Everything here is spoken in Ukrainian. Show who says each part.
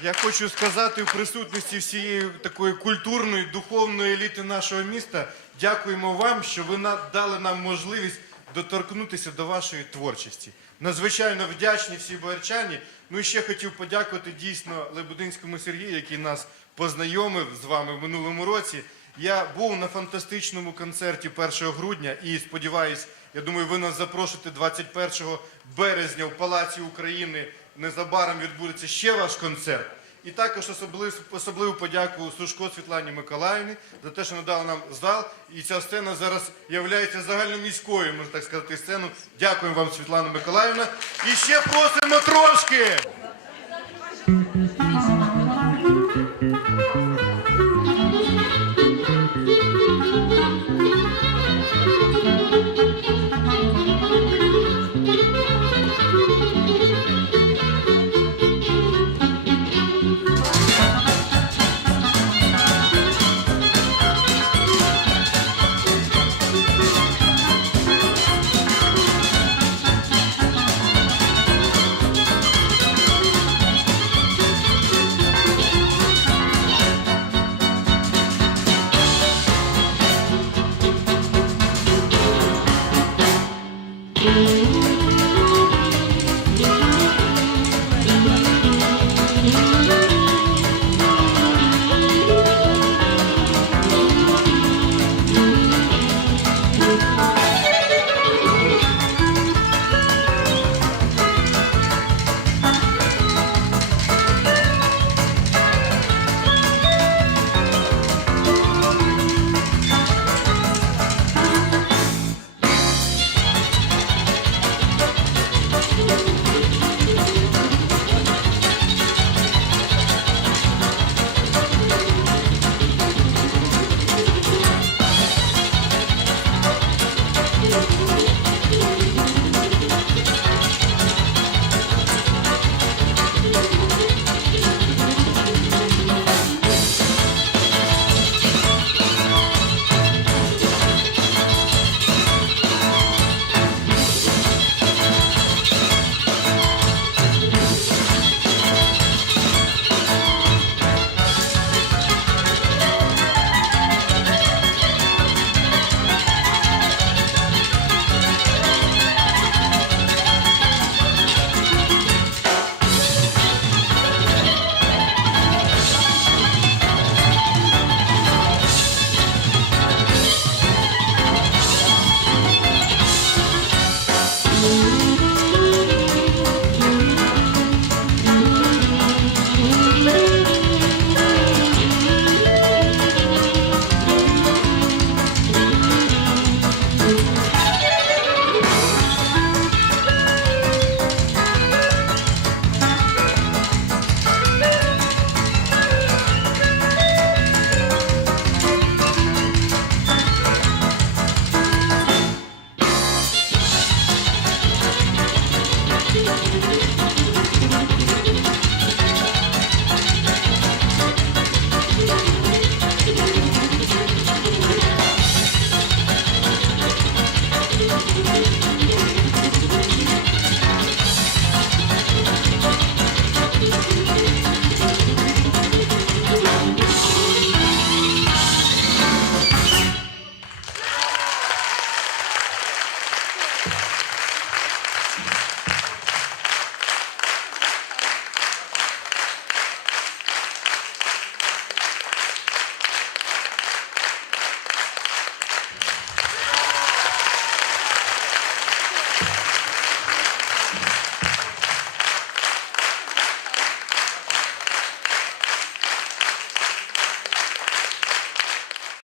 Speaker 1: Я хочу сказати в присутності всієї такої культурної, духовної еліти нашого міста. Дякуємо вам, що ви дали нам можливість доторкнутися до вашої творчості. Надзвичайно вдячні всі боярчані. Ну і ще хотів подякувати дійсно Лебединському Сергію, який нас познайомив з вами в минулому році. Я був на фантастичному концерті 1 грудня і сподіваюсь, я думаю, ви нас запрошуєте 21 березня в Палаці України. Незабаром відбудеться ще ваш концерт. І також особливу, особливу подяку Сушко Світлані Миколаївні за те, що надала нам зал. І ця сцена зараз є загальноміською, можна так сказати, сцену. Дякуємо вам, Світлана Миколаївна. І ще просимо трошки.